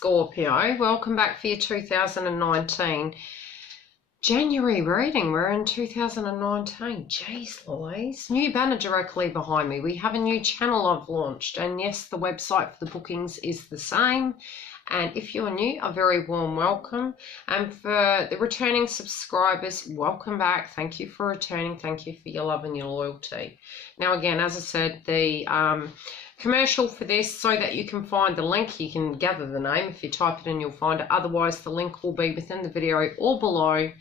Scorpio, welcome back for your 2019 January reading. We're in 2019. Jeez Louise. New banner directly behind me. We have a new channel I've launched, and yes, the website for the bookings is the same. And if you're new, a very warm welcome. And for the returning subscribers, welcome back. Thank you for returning. Thank you for your love and your loyalty. Now, again, as I said, the commercial for this, so that you can find the link, you can gather the name. If you type it in, you'll find it. Otherwise, the link will be within the video or below,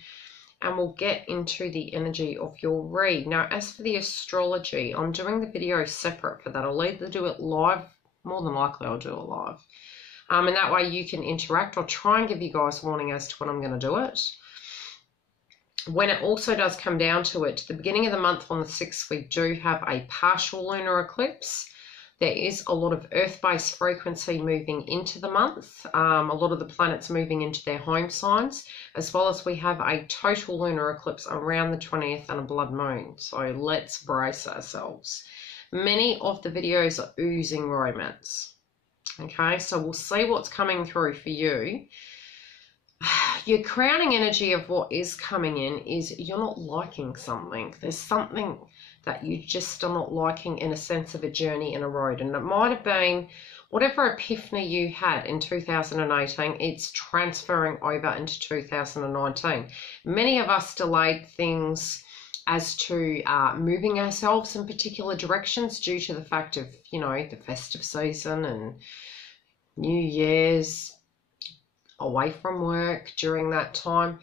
and we'll get into the energy of your read. Now, as for the astrology, I'm doing the video separate for that. I'll either do it live, more than likely I'll do it live. And that way you can interact. I'll try and give you guys warning as to when I'm going to do it. When it also does come down to it, the beginning of the month on the 6th, we do have a partial lunar eclipse. There is a lot of earth-based frequency moving into the month. A lot of the planets moving into their home signs, as well as we have a total lunar eclipse around the 20th and a blood moon. So let's brace ourselves. Many of the videos are oozing romance. Okay, so we'll see what's coming through for you. Your crowning energy of what is coming in is you're not liking something. There's something that you just are not liking in a sense of a journey in a road. And it might have been whatever epiphany you had in 2018, it's transferring over into 2019. Many of us delayed things as to moving ourselves in particular directions due to the fact of, you know, the festive season and New Year's, away from work during that time,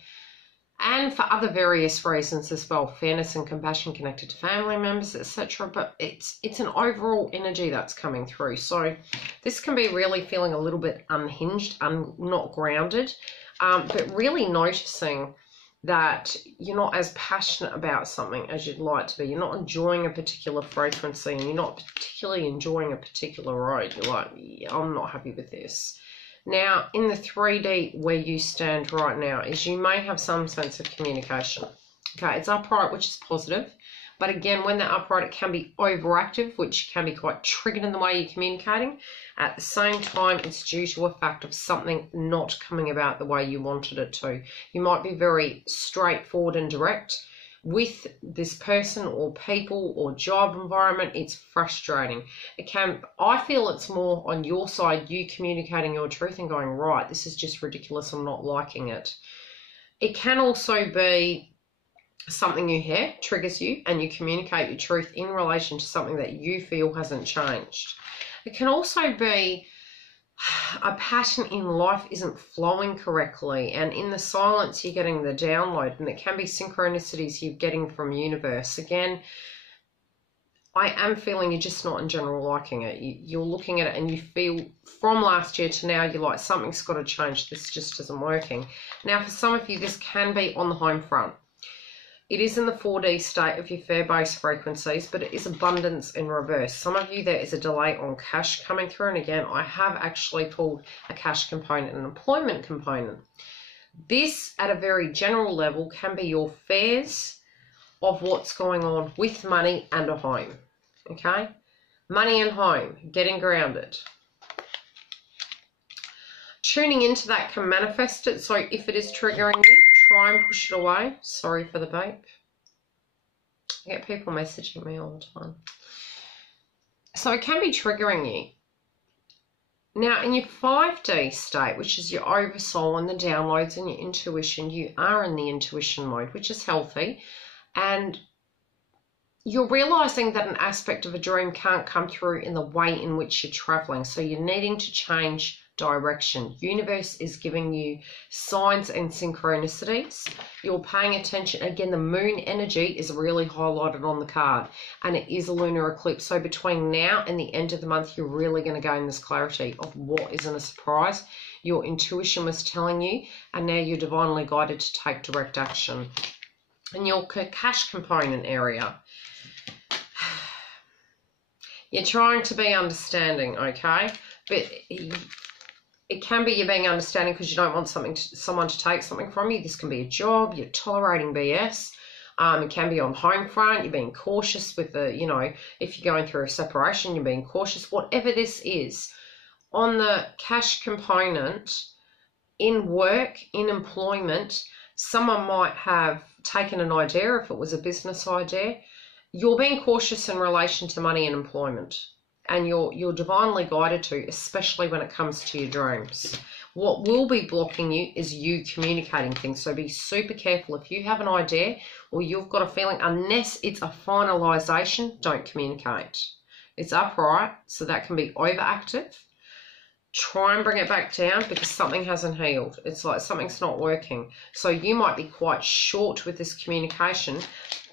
and for other various reasons as well, fairness and compassion connected to family members, etc. But it's an overall energy that's coming through. So this can be really feeling a little bit unhinged, not grounded, but really noticing that you're not as passionate about something as you'd like to be. You're not enjoying a particular frequency, and you're not particularly enjoying a particular road. You're like, yeah, I'm not happy with this. Now, in the 3D where you stand right now is you may have some sense of communication. Okay, it's upright, which is positive. But again, when they're upright, it can be overactive, which can be quite triggered in the way you're communicating. At the same time, it's due to a fact of something not coming about the way you wanted it to. You might be very straightforward and direct with this person or people or job environment. It's frustrating. I feel it's more on your side, you communicating your truth and going, right, this is just ridiculous, I'm not liking it. It can also be something you hear triggers you, and you communicate your truth in relation to something that you feel hasn't changed. It can also be a pattern in life isn't flowing correctly, and in the silence you're getting the download, and it can be synchronicities you're getting from universe. Again, I am feeling you're just not in general liking it. You're looking at it and you feel from last year to now, you're like, something's got to change. This just isn't working. Now, for some of you, this can be on the home front. It is in the 4D state of your fair-based frequencies, but it is abundance in reverse. Some of you, there is a delay on cash coming through. And again, I have actually pulled a cash component and an employment component. This, at a very general level, can be your fears of what's going on with money and a home. Okay? Money and home, getting grounded. Tuning into that can manifest it. So if it is triggering you, try and push it away. Sorry for the vape. I get people messaging me all the time. So it can be triggering you. Now, in your 5D state, which is your oversoul and the downloads and your intuition, you are in the intuition mode, which is healthy. And you're realizing that an aspect of a dream can't come through in the way in which you're traveling. So you're needing to change direction. Universe is giving you signs and synchronicities. You're paying attention. Again, the moon energy is really highlighted on the card, and it is a lunar eclipse. So between now and the end of the month, you're really going to gain this clarity of what isn't a surprise. Your intuition was telling you, and now you're divinely guided to take direct action. In your cash component area, you're trying to be understanding, okay? But it can be you're being understanding because you don't want someone to take something from you. This can be a job, you're tolerating BS. It can be on home front, you're being cautious with the, you know, if you're going through a separation, you're being cautious. Whatever this is, On the cash component, in work, in employment, someone might have taken an idea, if it was a business idea. You're being cautious in relation to money and employment, and you're divinely guided to, especially when it comes to your dreams. What will be blocking you is you communicating things. So be super careful. If you have an idea or you've got a feeling, unless it's a finalization, don't communicate. It's upright, so that can be overactive. Try and bring it back down, because something hasn't healed. It's like something's not working. So you might be quite short with this communication,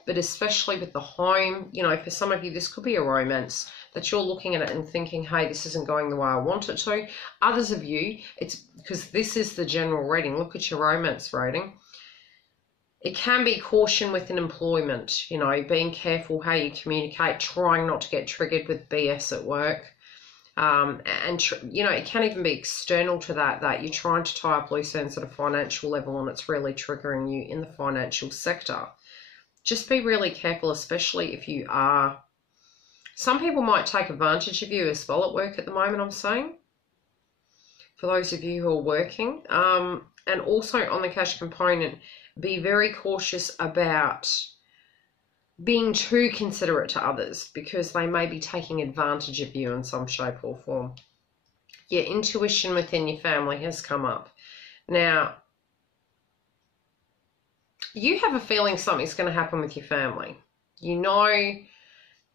but especially with the home, you know, for some of you, this could be a romance that you're looking at it and thinking, hey, this isn't going the way I want it to. Others of you, it's because this is the general reading. Look at your romance rating. It can be caution within employment, you know, being careful how you communicate, trying not to get triggered with BS at work. You know, it can even be external to that you're trying to tie up loose ends at a financial level and it's really triggering you in the financial sector. Just be really careful, especially if you are. Some people might take advantage of you as well at work at the moment, I'm saying, for those of you who are working. And also on the cash component, be very cautious about being too considerate to others, because they may be taking advantage of you in some shape or form. Your intuition within your family has come up. Now, you have a feeling something's going to happen with your family. You know,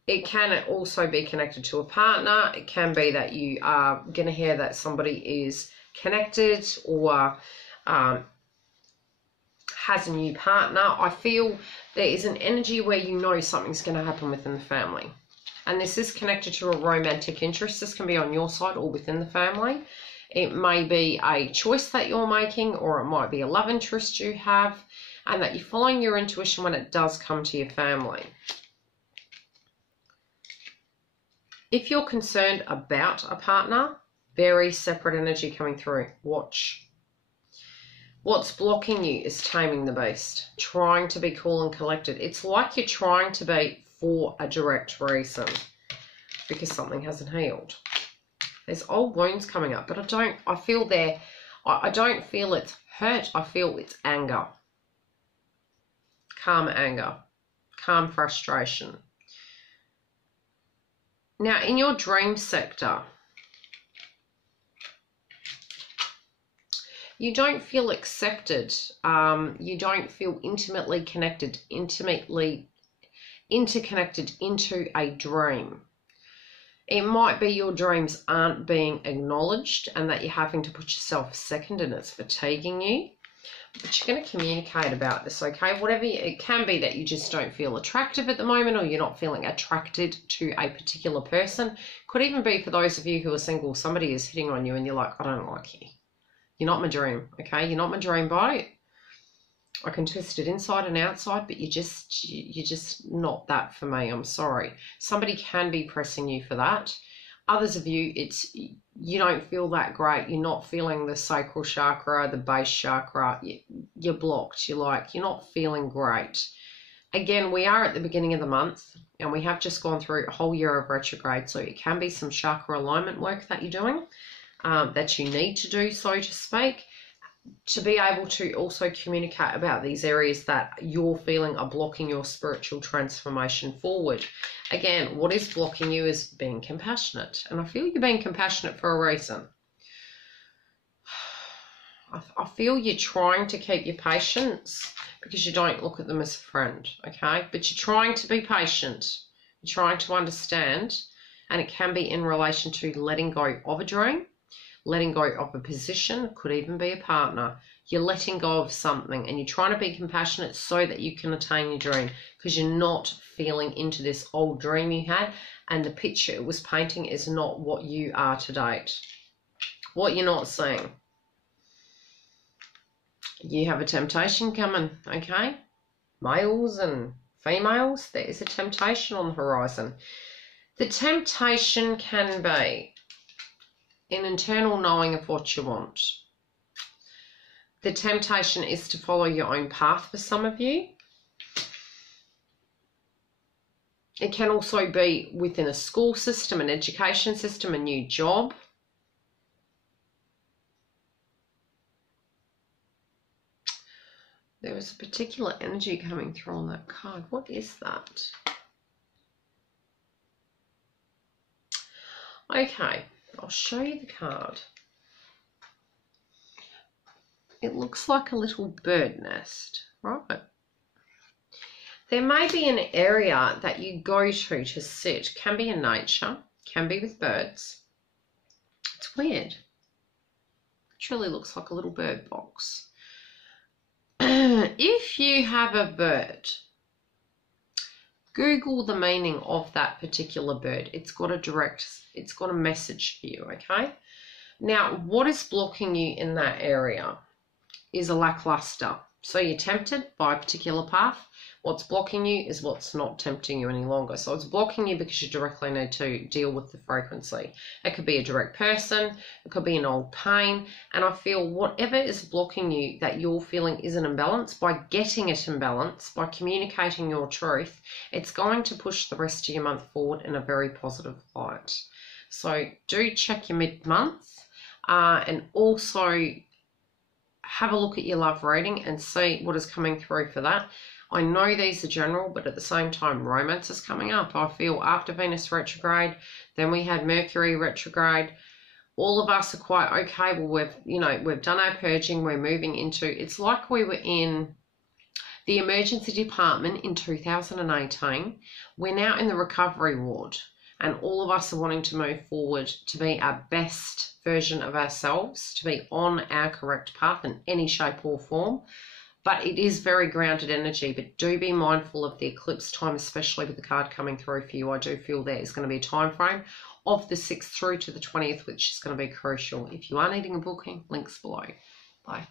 it can also be connected to a partner. It can be that you are going to hear that somebody is connected or has a new partner. I feel there is an energy where you know something's going to happen within the family. And this is connected to a romantic interest. This can be on your side or within the family. It may be a choice that you're making, or it might be a love interest you have, and that you're following your intuition when it does come to your family. If you're concerned about a partner, very separate energy coming through. Watch. What's blocking you is taming the beast, trying to be cool and collected. It's like you're trying to be for a direct reason, because something hasn't healed. There's old wounds coming up, but I don't feel it's hurt. I feel it's anger. Calm anger, calm frustration. Now, in your dream sector, you don't feel accepted. You don't feel intimately connected, intimately interconnected into a dream. It might be your dreams aren't being acknowledged and that you're having to put yourself second and it's fatiguing you. But you're going to communicate about this, okay? It can be that you just don't feel attractive at the moment, or you're not feeling attracted to a particular person. Could even be for those of you who are single, somebody is hitting on you and you're like, I don't like you. You're not my dream, okay? You're not my dream body. I can twist it inside and outside, but you're just not that for me. I'm sorry. Somebody can be pressing you for that. Others of you, you don't feel that great. You're not feeling the sacral chakra, the base chakra. You're blocked. You're not feeling great. Again, we are at the beginning of the month and we have just gone through a whole year of retrograde. So it can be some chakra alignment work that you're doing, that you need to do, so to speak, to be able to also communicate about these areas that you're feeling are blocking your spiritual transformation forward. Again, what is blocking you is being compassionate. And I feel you're being compassionate for a reason. I feel you're trying to keep your patience because you don't look at them as a friend, okay? But you're trying to be patient. You're trying to understand. And it can be in relation to letting go of a dream, letting go of a position, could even be a partner. You're letting go of something and you're trying to be compassionate so that you can attain your dream, because you're not feeling into this old dream you had, and the picture it was painting is not what you are to date. What you're not seeing. You have a temptation coming, okay? Males and females, there is a temptation on the horizon. The temptation can be an internal knowing of what you want. The temptation is to follow your own path for some of you. It can also be within a school system, an education system, a new job. There was a particular energy coming through on that card. What is that? Okay, I'll show you the card. It looks like a little bird nest, right? There may be an area that you go to sit. Can be in nature, can be with birds. It's weird. It really looks like a little bird box. If you have a bird, Google the meaning of that particular bird. It's got a message for you, okay? Now, what is blocking you in that area is a lackluster. So you're tempted by a particular path. What's blocking you is what's not tempting you any longer. So it's blocking you because you directly need to deal with the frequency. It could be a direct person, it could be an old pain, and I feel whatever is blocking you that you're feeling is an imbalance, by getting it in balance, by communicating your truth, it's going to push the rest of your month forward in a very positive light. So do check your mid-month and also have a look at your love reading and see what is coming through for that. I know these are general, but at the same time, romance is coming up. I feel after Venus retrograde, then we had Mercury retrograde. All of us are quite okay. Well, we've done our purging. We're moving into, it's like we were in the emergency department in 2018. We're now in the recovery ward, and all of us are wanting to move forward to be our best version of ourselves, to be on our correct path in any shape or form. But it is very grounded energy, but do be mindful of the eclipse time, especially with the card coming through for you. I do feel there is going to be a time frame of the 6th through to the 20th, which is going to be crucial. If you are needing a booking, links below. Bye.